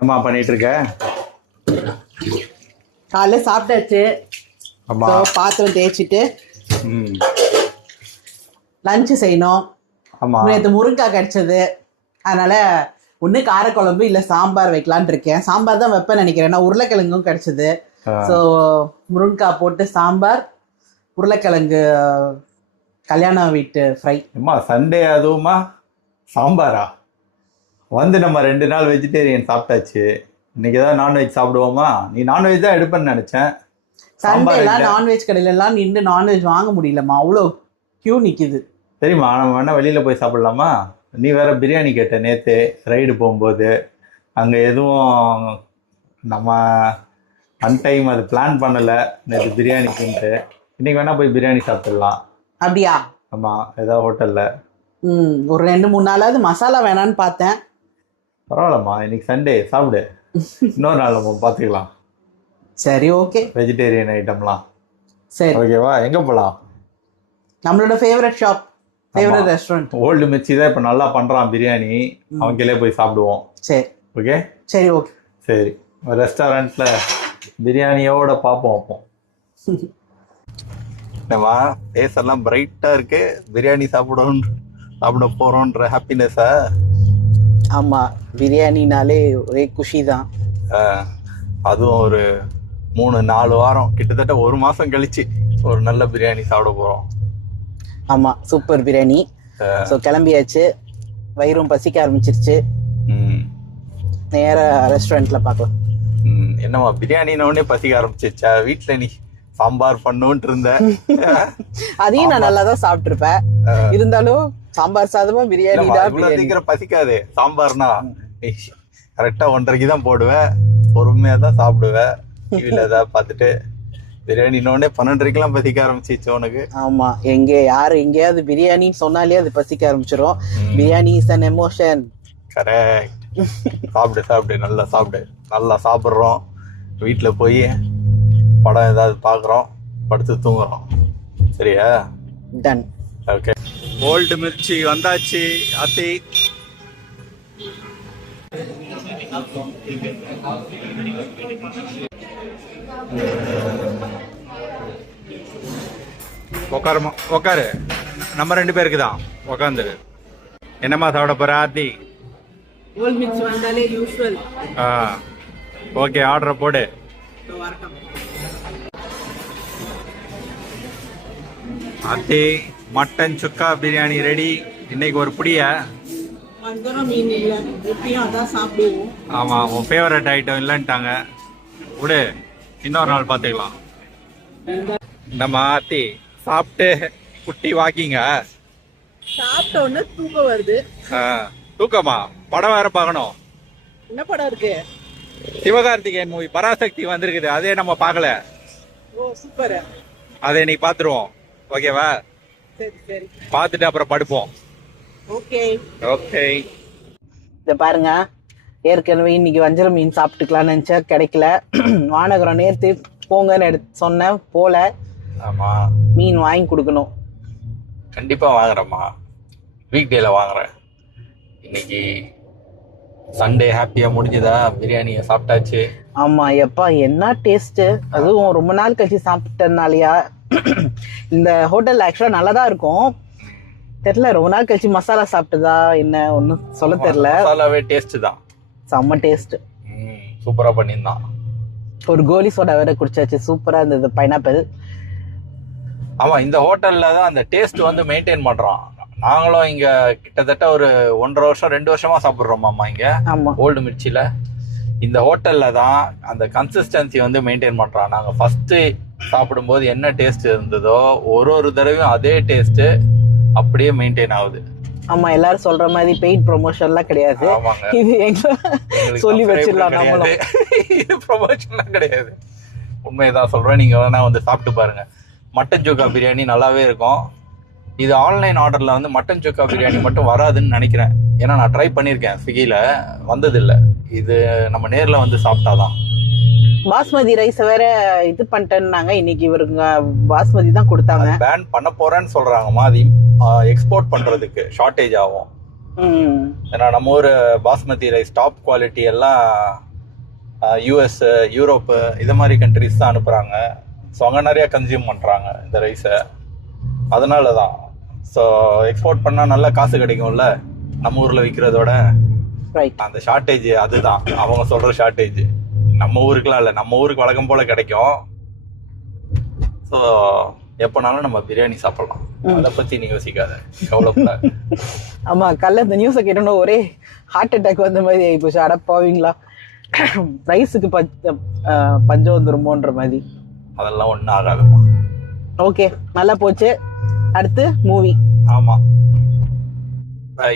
அம்மா பண்ணிட்டு இருக்க? காலைல சாப்பிட்டாச்சு. அம்மா பாத்திரம் தேய்ச்சிட்டு ம் லஞ்சு செய்யணும். ஆமா நேற்று முருங்கைக்காய் கிடைச்சது, அதனால ஒன்று காரக்குழம்பு இல்லை சாம்பார் வைக்கலான் இருக்கேன். சாம்பார் தான் வைப்பேன் நினைக்கிறேன். ஏன்னா உருளைக்கிழங்கும் கிடைச்சது. ஸோ முருங்கைக்காய் போட்டு சாம்பார், உருளைக்கிழங்கு கல்யாண வீட்டு ஃப்ரை. அம்மா சண்டே அதுவுமா சாம்பாரா? வந்து நம்ம 2 நாள் வெஜிடேரியன் சாப்பிட்டாச்சு. இன்னைக்கு ஏதாவது நான்வெஜ் சாப்பிடுவோமா? நீ நான்வெஜ் தான் எடுப்பேன்னு நினைச்சேன். சண்டேலாம் நான்வெஜ் கடையிலலாம் நின்று நான்வெஜ் வாங்க முடியலம்மா, அவ்வளோ கியூ நிற்கிது. சரிம்மா, நம்ம வேணா வெளியில் போய் சாப்பிடலாமா? நீ வேற பிரியாணி கேட்ட நேற்று ரைடு போகும்போது. அங்கே எதுவும் நம்ம அன்டைம் அது பிளான் பண்ணலை நேற்று பிரியாணிக்குன்ட்டு. இன்னைக்கு வேணா போய் பிரியாணி சாப்பிட்டுடலாம். அப்படியா? ஆமாம், ஏதாவது ஹோட்டலில். ஒரு 2-3 நாளாவது மசாலா வேணான்னு பார்த்தேன். பரவாயில்லம்மா, இன்னைக்கு சண்டே சாப்பிடு. இன்னொரு நாள் நம்ம பார்த்துக்கலாம். சரி, ஓகே. வெஜிடேரியன் ஐட்டம்லாம் சரி, ஓகேவா? எங்கே போகலாம்? நம்மளோட favourite shop, favourite restaurant old Mirchi தான் இப்போ நல்லா பண்ணுறான் பிரியாணி. அவங்களே போய் சாப்பிடுவோம். சரி ஓகே சரி ஓகே. சரி, ரெஸ்டாரண்ட்டில் பிரியாணியோட பார்ப்போம். அப்போ என்னம்மா ஃபேஸ் எல்லாம் பிரைட்டாக இருக்கு. பிரியாணி சாப்பிட போகிறோன்ற ஹாப்பினஸ்ஸா? ஆமாம், பிரியாணினாலே ஒரே குஷி தான். அதுவும் ஒரு 3-4 வாரம், கிட்டத்தட்ட 1 மாதம் கழிச்சு ஒரு நல்ல பிரியாணி சாப்பிட போகிறோம். ஆமாம், சூப்பர் பிரியாணி. ஸோ கிளம்பியாச்சு, வயிறும் பசிக்க ஆரம்பிச்சிருச்சு. நேராக ரெஸ்டாரண்ட்டில் பார்க்கலாம். என்னம்மா பிரியாணினோடனே பசிக்க ஆரம்பிச்சிருச்சா? வீட்டில் நீ சாம்பார் பண்ணுன்ட்டு இருந்த. அதையும் நான் நல்லா தான் சாப்பிட்ருப்பேன். இருந்தாலும் சாம்பார் சாதமா பிரியாணி தான். சீக்கிரம் பசிக்காது. சாம்பார்னா கரெக்டா 1:30க்கு தான் போடுவேன். பொறுமையா தான் சாப்பிடுவேன். டிவில ஏதாவது பார்த்துட்டு. பிரியாணினோடனே 12:30க்கெல்லாம் பசிக்க ஆரம்பிச்சிச்சு உனக்கு? ஆமா, எங்கேயாவது பிரியாணின்னு சொன்னாலே அது பசிக்க ஆரம்பிச்சிடும். Biryani is an emotion. Correct. சாப்பிடு, நல்லா சாப்பிடு. நல்லா சாப்பிட்றோம். வீட்டில் போய் படம் ஏதாவது பார்க்குறோம், படுத்து தூங்குறோம். சரியா? டன். ஓகே. ஓல்டு மிர்ச்சி வந்தாச்சு. அத்தி உக்காரு. நம்ம 2 பேருக்கு தான். உக்காந்துரு. என்னம்மா சாப்பிட போற ஆத்தி? ஓல்ட் மிக்ஸ் வந்தாலே யூஷுவல். ஓகே, ஆர்டர் போடு. ஆத்தி, மட்டன் சுக்கா பிரியாணி ரெடி. இன்னைக்கு ஒரு புடியா? ஆமா, உன் ஃபேவரட் ஐட்டம் இல்லைன்ட்டாங்க. விடு, இன்னொரு நாள் பார்த்துக்கலாம். நம்ம ஆத்தி சாப்பிட்டு குட்டி வாக்கிங்க. சாப்பிட்ட உடனே தூக்கம் வருது. தூக்கமா? படம் வேற பார்க்கணும். என்ன படம் இருக்கு? சிவகார்த்திகேயன் மூவி பராசக்தி வந்திருக்குது. அதே நம்ம பார்க்கல. ஓ சூப்பர். அதை இன்னைக்கு பார்த்துருவோம். ஓகேவா? சரி சரி, பார்த்துட்டு அப்புறம் படுப்போம். Okay okay. இதை பாருங்க, ஏற்கனவே இன்னைக்கு வஞ்சரம் மீன் சாப்பிட்டுக்கலாம்னு நினச்சா கிடைக்கல. வானகரம் நேற்று போங்கன்னு சொன்னேன், போல. ஆமா, மீன் வாங்கி கொடுக்கணும். கண்டிப்பா வாங்குறேம்மா. வீக் டேல வாங்குறேன். இன்னைக்கு சண்டே ஹாப்பியா முடிஞ்சுதா? பிரியாணியை சாப்பிட்டாச்சு. ஆமா, எப்பா என்ன டேஸ்ட். அதுவும் ரொம்ப நாள் கழிச்சு சாப்பிட்டதுனாலயா? இந்த ஹோட்டல் ஆக்சுவலா நல்லா தான் இருக்கும். தெரியல, ரொம்ப நாள் கழிச்சு மசாலா சாப்பிட்டதா என்ன ஒன்றும் சொல்ல தெரியல. மசாலாவே டேஸ்ட் தான். செம்ம டேஸ்ட். சூப்பரா பண்ணியிருந்தான். ஒரு கோலி சோடா வேற குடிச்சாச்சு, சூப்பரா இருந்தது. பைனாப்பிள். ஆமா, இந்த ஹோட்டல்ல தான் அந்த டேஸ்ட் வந்து மெயின்டைன் பண்றோம். நாங்களும் இங்க கிட்டத்தட்ட ஒரு 1.5 வருஷம் 2 வருஷமா சாப்பிடுறோம் இங்க. ஆமா, ஓல்டு மிர்ச்சில. இந்த ஹோட்டல்ல தான் அந்த கன்சிஸ்டன்சி வந்து மெயின்டைன் பண்றோம். நாங்க ஃபர்ஸ்ட் சாப்பிடும்போது என்ன டேஸ்ட் இருந்ததோ ஒரு தடவையும் அதே டேஸ்ட் அப்படியே மெயின்டைன் ஆகுது. ஆமா, எல்லாரும் சொல்ற மாதிரி பெய்ட் ப்ரொமோஷன்லாம் கிடையாது. இது எங்க சொல்லி வச்சிடலாம் நம்மளும். இது ப்ரொமோஷன்லாம் கிடையாது, உண்மையதான் சொல்றேன். நீங்க வேணா வந்து சாப்பிட்டு பாருங்க. மட்டன் சுக்கா பிரியாணி நல்லாவே இருக்கும். இது ஆன்லைன் ஆர்டர்ல வந்து மட்டன் சுக்கா பிரியாணி மட்டும் வராதுன்னு நினைக்கிறேன். ஏன்னா நான் ட்ரை பண்ணியிருக்கேன், ஸ்விக்கியில் வந்ததில்லை. இது நம்ம நேரில் வந்து சாப்பிட்டாதான். பாஸ்மதி ரைஸ் வேற இது பண்ணிட்டேன்னாங்க. இன்னைக்கு இவருங்க பாஸ்மதி தான் கொடுத்தாங்க. பேன் பண்ண போறேன்னு சொல்றாங்கம்மா. அது எக்ஸ்போர்ட் பண்றதுக்கு ஷார்டேஜ் ஆகும். ஏன்னா நம்ம ஊர் பாஸ்மதி ரைஸ் டாப் குவாலிட்டி எல்லாம் யூஎஸ், யூரோப்பு இது மாதிரி கண்ட்ரிஸ் தான் அனுப்புகிறாங்க. ஸோ அங்கே நிறையா கன்சியூம் பண்ணுறாங்க இந்த ரைஸை. அதனால தான் ஸோ எக்ஸ்போர்ட் பண்ணால் நல்ல காசு கிடைக்கும்ல நம்ம ஊரில் விற்கிறதோட. ரைட். அந்த ஷார்ட்டேஜ் அதுதான் அவங்க சொல்கிற ஷார்ட்டேஜ். நம்ம ஊருக்குலாம் இல்லை, நம்ம ஊருக்கு வழக்கம் போல் கிடைக்கும். ஸோ எப்போனாலும் நம்ம பிரியாணி சாப்பிடலாம். அதை பற்றி நீ யோசிக்காத, கவலைப்படாது. ஆமாம், கல்ல இந்த நியூஸை கேட்டோன்னா ஒரே ஹார்ட் அட்டாக் வந்த மாதிரி ஆகிப்போச்சு. அடப்பாவீங்களா, ரைஸுக்கு பஞ்சம் வந்துருமோன்ற மாதிரி. அதெல்லாம் ஒன்றும் ஆகாதுமா. ஓகே, நல்லா போச்சு. அடுத்து மூவி. ஆமாம், பை.